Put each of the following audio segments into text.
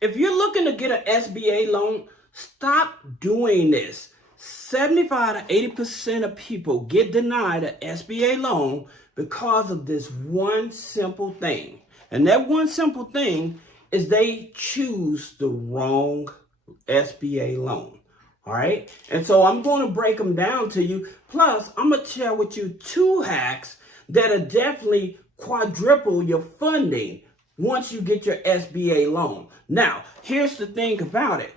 if you're looking to get an SBA loan, stop doing this. 75 to 80% of people get denied an SBA loan because of this one simple thing. And that one simple thing is they choose the wrong SBA loan. All right. And so I'm going to break them down to you. Plus, I'm going to share with you 2 hacks that'll definitely quadruple your funding once you get your SBA loan. Now, here's the thing about it.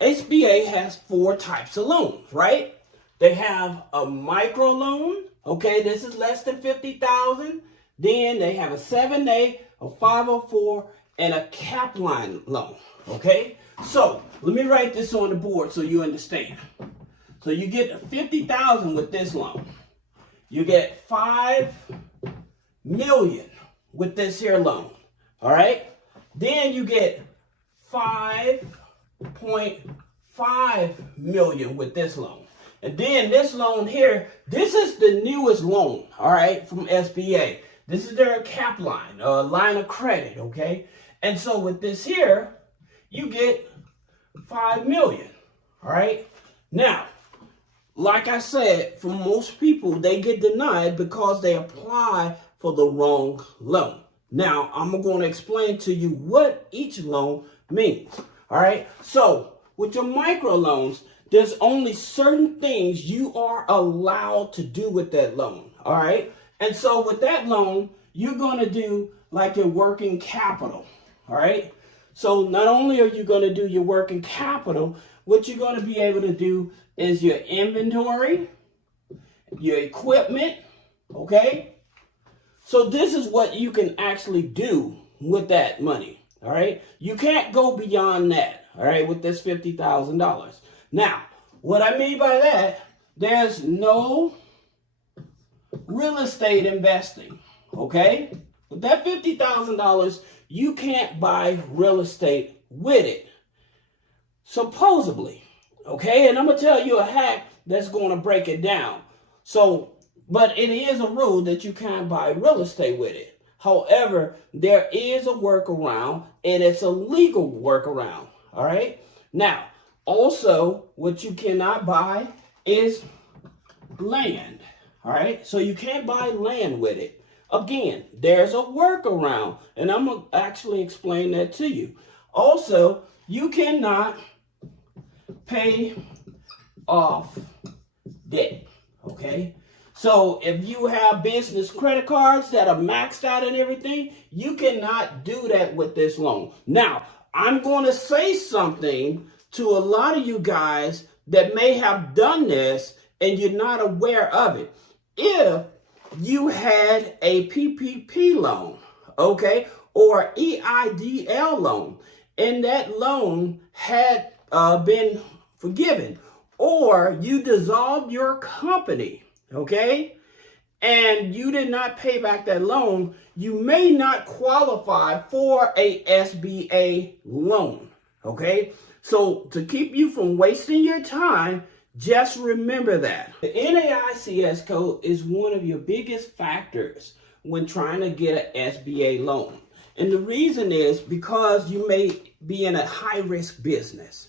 SBA has 4 types of loans, right? They have a micro loan. Okay, this is less than $50,000. Then they have a 7A, a 504, and a cap line loan. Okay, so let me write this on the board so you understand. So you get $50,000 with this loan. You get $5 million with this here loan. All right. Then you get $5.5 million with this loan. And then this loan here, this is the newest loan, all right, from SBA. This is their cap line, line of credit, okay? And so with this here, you get $5 million, all right? Now, like I said, for most people, they get denied because they apply for the wrong loan. Now, I'm going to explain to you what each loan means, all right? So, with your micro loans, there's only certain things you are allowed to do with that loan, all right? And so with that loan, you're going to do like your working capital, all right? So not only are you going to do your working capital, what you're going to be able to do is your inventory, your equipment, okay? So this is what you can actually do with that money, all right? You can't go beyond that, all right, with this $50,000. Now, what I mean by that, there's no real estate investing, okay? With that $50,000, you can't buy real estate with it, supposedly, okay? And I'm going to tell you a hack that's going to break it down. So, but it is a rule that you can't buy real estate with it. However, there is a workaround, and it's a legal workaround, all right? Now, also, what you cannot buy is land, all right? So you can't buy land with it. Again, there's a workaround, and I'm going to actually explain that to you. Also, you cannot pay off debt, okay? So if you have business credit cards that are maxed out and everything, you cannot do that with this loan. Now, I'm going to say something to a lot of you guys that may have done this and you're not aware of it. If you had a PPP loan, okay, or EIDL loan, and that loan had been forgiven, or you dissolved your company, okay, and you did not pay back that loan, you may not qualify for a SBA loan, okay? So to keep you from wasting your time, just remember that. The NAICS code is one of your biggest factors when trying to get an SBA loan. And the reason is because you may be in a high-risk business,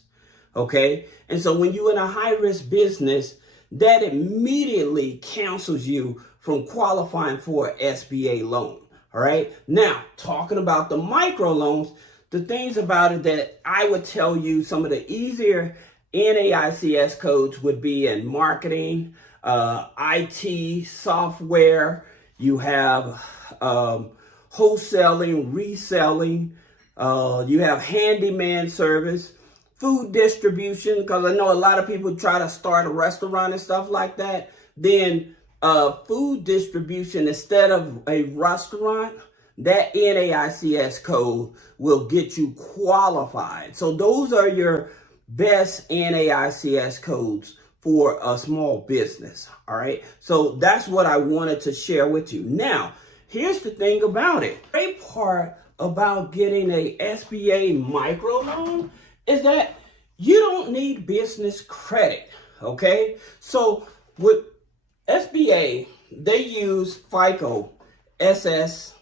okay? And so when you're in a high-risk business, that immediately cancels you from qualifying for an SBA loan, all right? Now, talking about the micro loans, the things about it that I would tell you some of the easier NAICS codes would be in marketing, IT, software. You have wholesaling, reselling. You have handyman service, food distribution, because I know a lot of people try to start a restaurant and stuff like that. Then food distribution instead of a restaurant, that NAICS code will get you qualified. So those are your best NAICS codes for a small business, all right? So that's what I wanted to share with you. Now, here's the thing about it. The great part about getting a SBA microloan is that you don't need business credit, okay? So with SBA, they use FICO SBSS.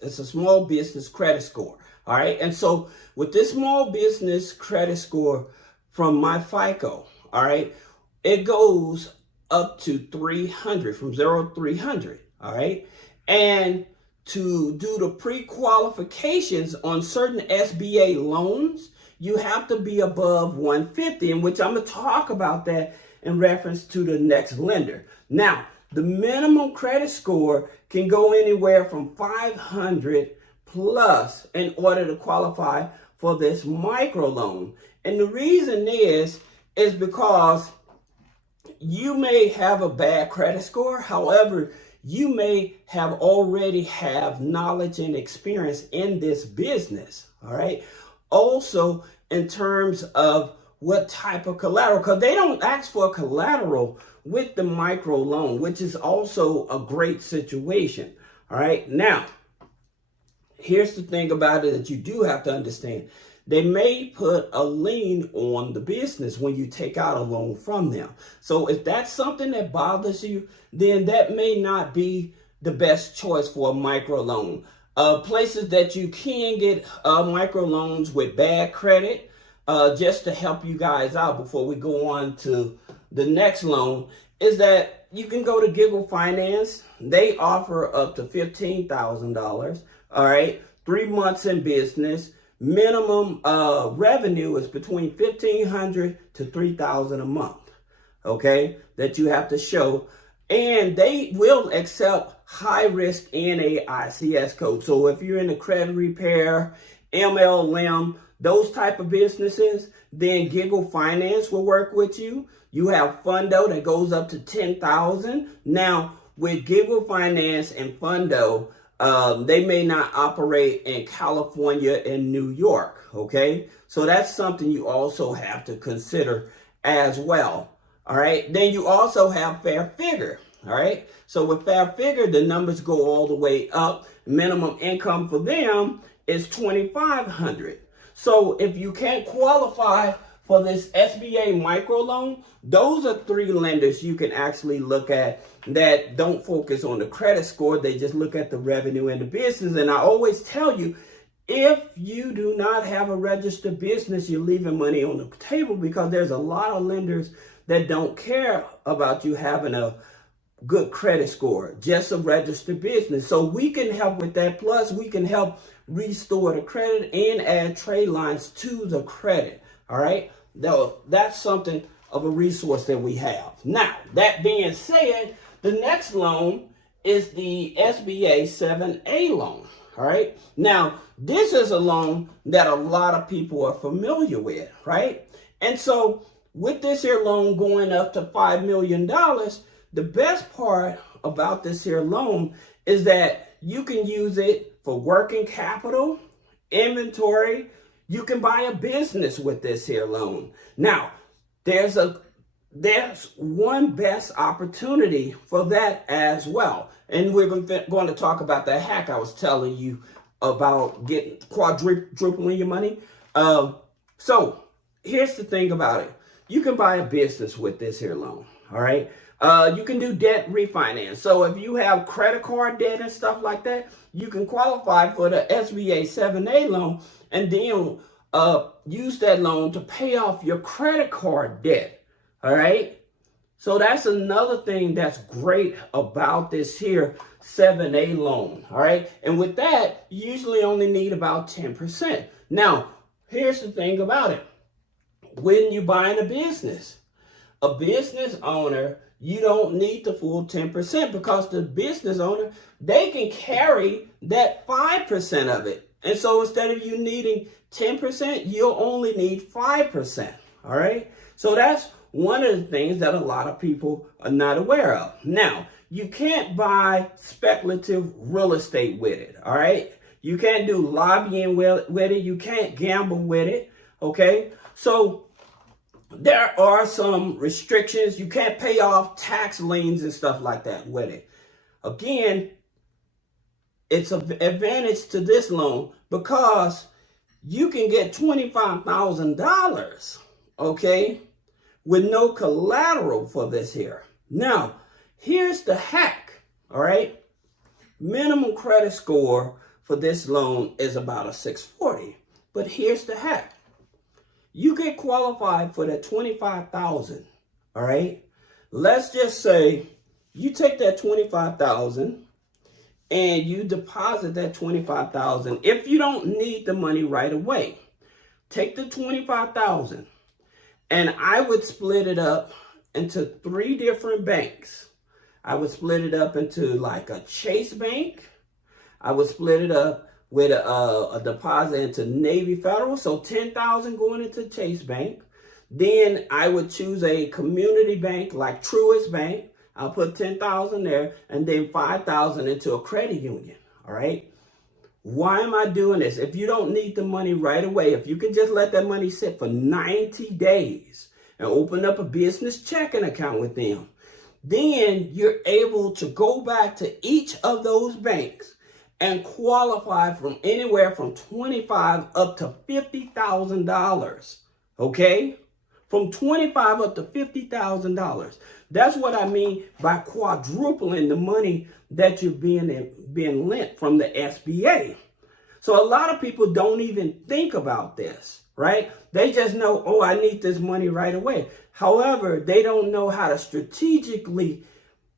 It's a small business credit score, All right. And so with this small business credit score from my FICO, all right, it goes up to 300, from 0 to 300. All right. And to do the pre-qualifications on certain SBA loans, you have to be above 150, in which I'm going to talk about that in reference to the next lender. Now, the minimum credit score can go anywhere from 500 plus in order to qualify for this microloan. And the reason is because you may have a bad credit score. However, you may have already have knowledge and experience in this business. All right. Also, in terms of what type of collateral, because they don't ask for collateral with the micro loan, which is also a great situation. All right. Now, here's the thing about it that you do have to understand. They may put a lien on the business when you take out a loan from them. So if that's something that bothers you, then that may not be the best choice for a micro loan. Places that you can get micro loans with bad credit, just to help you guys out before we go on to the next loan, is that you can go to Giggle Finance. They offer up to $15,000. All right, 3 months in business. Minimum revenue is between $1,500 to $3,000 a month. Okay, that you have to show, and they will accept high risk NAICS code. So if you're in the credit repair, MLM, those type of businesses, then Giggle Finance will work with you. You have Fundo that goes up to $10,000. Now with Giggle Finance and Fundo, they may not operate in California and New York. Okay, so that's something you also have to consider as well. All right, then you also have Fair Figure. All right, so with Fair Figure, the numbers go all the way up. Minimum income for them is $2,500. So if you can't qualify for this SBA microloan, those are 3 lenders you can actually look at that don't focus on the credit score. They just look at the revenue and the business. And I always tell you, if you do not have a registered business, you're leaving money on the table, because there's a lot of lenders that don't care about you having a good credit score, just a registered business. So we can help with that. Plus, we can help restore the credit and add trade lines to the credit. All right. Now, that's something of a resource that we have. Now, that being said, the next loan is the SBA 7A loan. All right. Now, this is a loan that a lot of people are familiar with, right? And so with this here loan going up to $5 million, the best part about this here loan is that you can use it for working capital, inventory. You can buy a business with this here loan. Now, there's one best opportunity for that as well. And we're going to talk about that hack I was telling you about, getting quadrupling your money. So here's the thing about it. You can buy a business with this here loan. All right. You can do debt refinance. So if you have credit card debt and stuff like that, you can qualify for the SBA 7A loan and then use that loan to pay off your credit card debt. All right. So that's another thing that's great about this here 7A loan. All right. And with that, you usually only need about 10%. Now, here's the thing about it. When you're buying a business owner, you don't need the full 10%, because the business owner, they can carry that 5% of it. And so instead of you needing 10%, you'll only need 5%. All right. So that's one of the things that a lot of people are not aware of. Now, you can't buy speculative real estate with it. All right. You can't do lobbying with it. You can't gamble with it. Okay. So there are some restrictions. You can't pay off tax liens and stuff like that with it. Again, it's an advantage to this loan because you can get $25,000, okay, with no collateral for this here. Now, here's the hack, all right? Minimum credit score for this loan is about a 640. But here's the hack. You get qualified for that $25,000, all right? Let's just say you take that $25,000 and you deposit that $25,000. If you don't need the money right away, take the $25,000 and I would split it up into 3 different banks. I would split it up into like a Chase Bank. I would split it up with a deposit into Navy Federal, so $10,000 going into Chase Bank. Then I would choose a community bank like Truist Bank. I'll put $10,000 there, and then $5,000 into a credit union. All right. Why am I doing this? If you don't need the money right away, if you can just let that money sit for 90 days and open up a business checking account with them, then you're able to go back to each of those banks and qualify from anywhere from $25,000 up to $50,000. Okay? From $25,000 up to $50,000. That's what I mean by quadrupling the money that you're being lent from the SBA. So a lot of people don't even think about this, right? They just know, oh, I need this money right away. However, they don't know how to strategically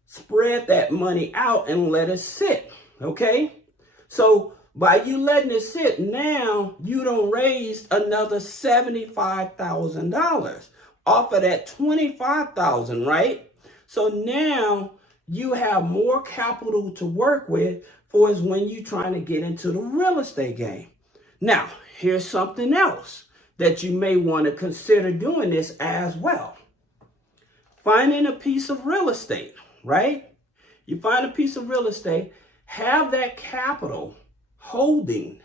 spread that money out and let it sit, okay? So by you letting it sit, now you done raised another $75,000 off of that $25,000, right? So now you have more capital to work with for is when you're trying to get into the real estate game. Now, here's something else that you may want to consider doing this as well. Finding a piece of real estate, right? You find a piece of real estate, have that capital holding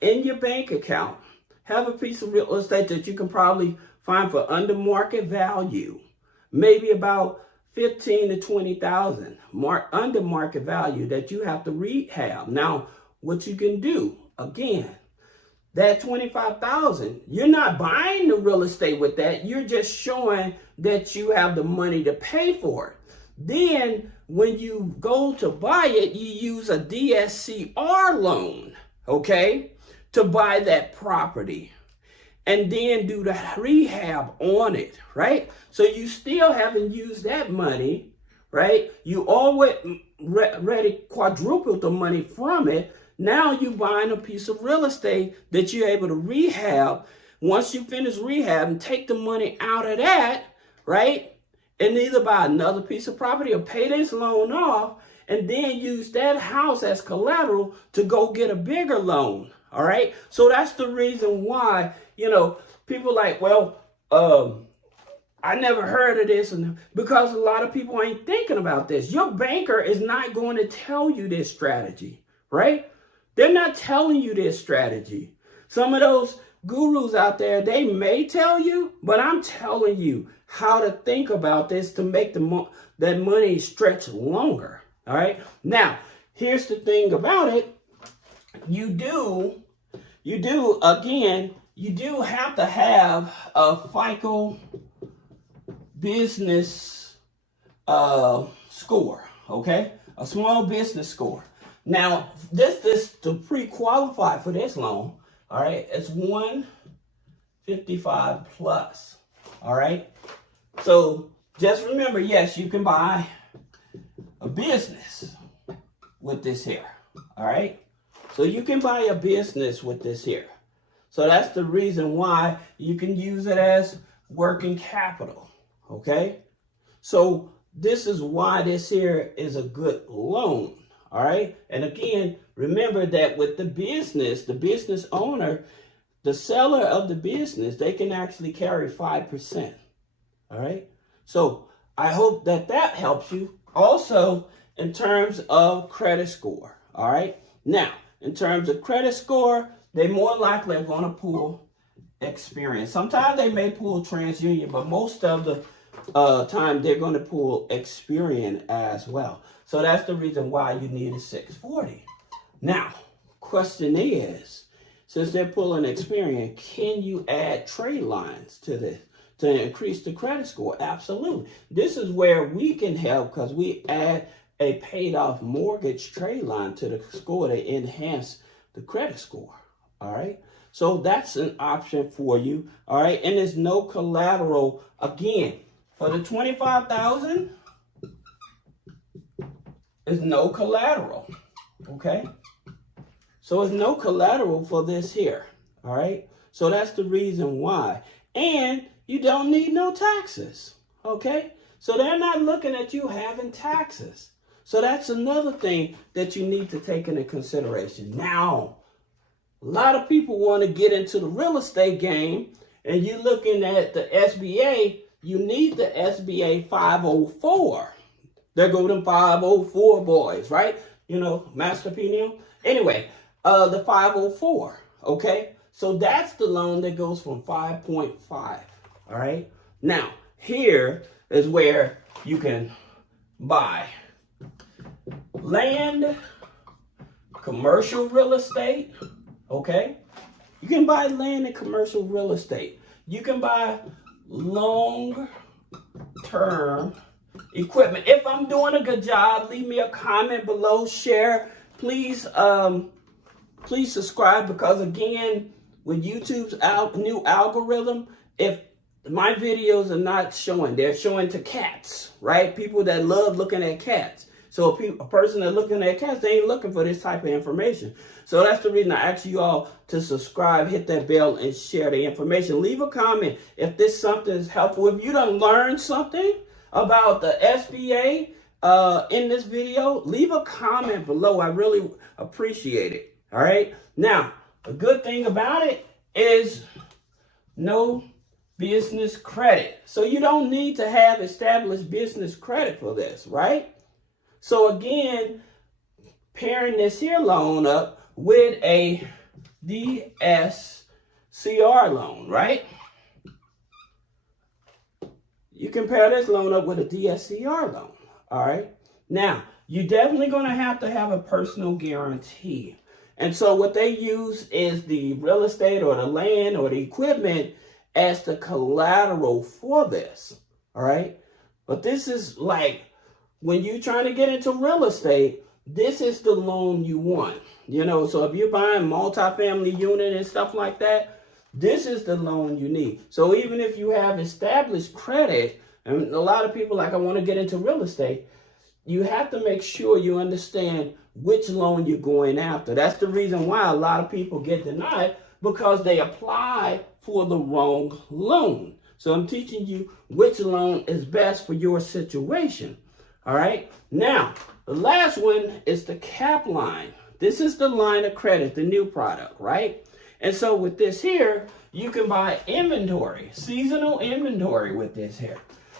in your bank account. Have a piece of real estate that you can probably find for under market value, maybe about $15,000 to $20,000 under market value that you have to rehab. Now, what you can do, again, that $25,000, you're not buying the real estate with that. You're just showing that you have the money to pay for it. Then when you go to buy it, you use a DSCR loan, okay, to buy that property and then do the rehab on it, right? So you still haven't used that money, right? You already quadrupled the money from it. Now you're buying a piece of real estate that you're able to rehab. Once you finish rehab and take the money out of that, right? And either buy another piece of property or pay this loan off and then use that house as collateral to go get a bigger loan. All right. So that's the reason why, people like, well, I never heard of this. And because a lot of people ain't thinking about this. Your banker is not going to tell you this strategy, right? They're not telling you this strategy. Some of those gurus out there, they may tell you, but I'm telling you how to think about this to make that money stretch longer. All right. Now, here's the thing about it. You do have to have a FICO business score, okay? A small business score. Now, this to pre-qualify for this loan, all right, it's 155 plus, all right? So just remember, yes, you can buy a business with this here, all right? So you can buy a business with this here. So that's the reason why you can use it as working capital, okay? So this is why this here is a good loan, all right? And again, remember that with the business owner, the seller of the business, they can actually carry 5%, all right? So I hope that helps you. Also, in terms of credit score, all right? Now, in terms of credit score, they more likely are going to pull Experian. Sometimes they may pull TransUnion, but most of the time they're going to pull Experian as well. So that's the reason why you need a 640. Now, question is, since they're pulling Experian, can you add trade lines to this to increase the credit score? Absolutely. This is where we can help because we add a paid off mortgage trade line to the score to enhance the credit score. All right. So that's an option for you. All right. And there's no collateral. Again, for the $25,000, there's no collateral. Okay. So there's no collateral for this here. All right. So that's the reason why. And you don't need no taxes. Okay. So they're not looking at you having taxes. So that's another thing that you need to take into consideration. Now, a lot of people want to get into the real estate game, and you're looking at the SBA. You need the SBA 504. There go them 504 boys, right? You know, Master Penium. Anyway, the 504, okay? So that's the loan that goes from 5.5, all right? Now, here is where you can buy land, commercial real estate, okay? You can buy land and commercial real estate. You can buy long-term equipment. If I'm doing a good job, leave me a comment below, share. Please, please subscribe, because again, with YouTube's new algorithm, if my videos are not showing, they're showing to cats, right? People that love looking at cats. So a person that's looking at cats, they ain't looking for this type of information. So that's the reason I ask you all to subscribe, hit that bell, and share the information. Leave a comment if this something is helpful. If you done learned something about the SBA in this video, leave a comment below. I really appreciate it. All right. Now, the good thing about it is no business credit. So you don't need to have established business credit for this, right? So again, pairing this here loan up with a DSCR loan, right? You can pair this loan up with a DSCR loan, all right? Now, you're definitely going to have a personal guarantee. And so what they use is the real estate or the land or the equipment as the collateral for this, all right? But this is like, when you're trying to get into real estate, this is the loan you want. You know, so if you're buying multifamily unit and stuff like that, this is the loan you need. So even if you have established credit, and a lot of people like, I want to get into real estate, you have to make sure you understand which loan you're going after. That's the reason why a lot of people get denied, because they apply for the wrong loan. So I'm teaching you which loan is best for your situation. All right. Now, the last one is the cap line. This is the line of credit, the new product, right? And so with this here, you can buy inventory, seasonal inventory with this here.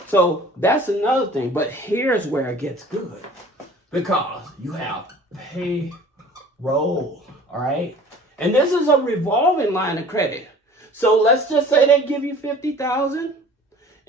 So that's another thing. But here's where it gets good, because you have payroll. All right. And this is a revolving line of credit. So let's just say they give you $50,000.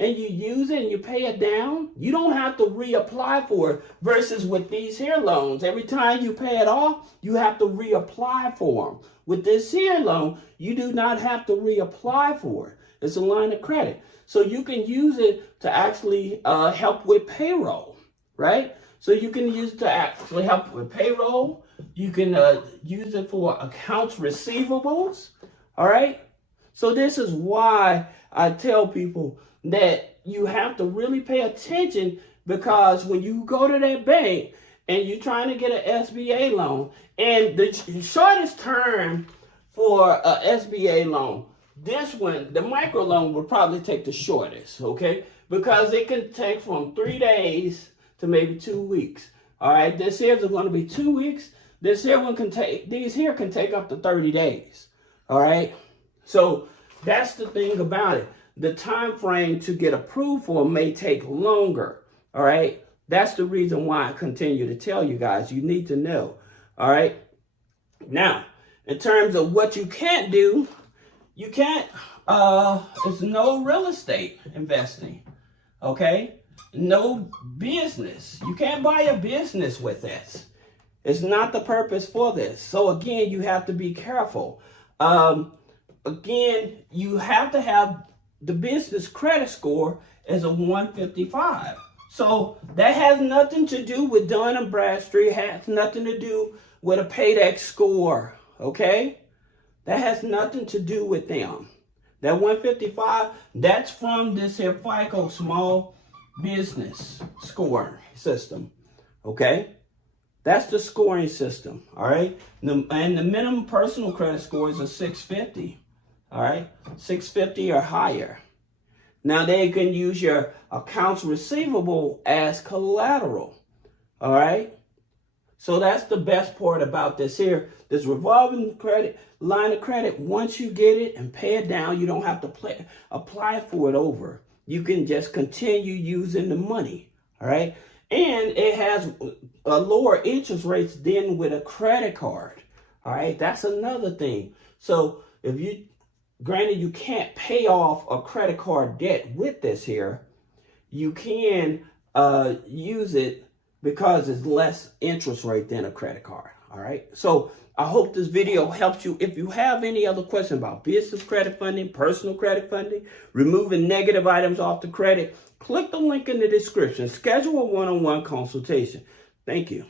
And you use it and you pay it down, you don't have to reapply for it. Versus with these here loans, every time you pay it off, you have to reapply for them. With this here loan, you do not have to reapply for it. It's a line of credit. So you can use it to actually help with payroll, right? So you can use it to actually help with payroll. You can use it for accounts receivables, all right? So this is why I tell people that you have to really pay attention, because when you go to that bank and you're trying to get an SBA loan, and the shortest term for a SBA loan, this one, the micro loan, will probably take the shortest, okay? Because it can take from 3 days to maybe 2 weeks. All right, this here is going to be 2 weeks. This here one can take, these here can take up to 30 days. All right, so that's the thing about it. The time frame to get approved for may take longer. All right. That's the reason why I continue to tell you guys, you need to know. All right. Now, in terms of what you can't do, you can't, it's no real estate investing. Okay. No business. You can't buy a business with this. It's not the purpose for this. So again, you have to be careful. Again, you have to have the business credit score is a 155. So that has nothing to do with Dun & Bradstreet, has nothing to do with a paydex score, okay? That has nothing to do with them. That 155, that's from this here FICO small business scoring system. Okay? That's the scoring system. All right? And the minimum personal credit score is a 650. All right? 650 or higher. Now they can use your accounts receivable as collateral. All right? So that's the best part about this here. This revolving credit line of credit, once you get it and pay it down, you don't have to apply for it over. You can just continue using the money. All right? And it has a lower interest rates than with a credit card. All right? That's another thing. So if you, granted, you can't pay off a credit card debt with this here, you can use it because it's less interest rate than a credit card. All right. So I hope this video helps you. If you have any other questions about business credit funding, personal credit funding, removing negative items off the credit, click the link in the description. Schedule a one-on-one consultation. Thank you.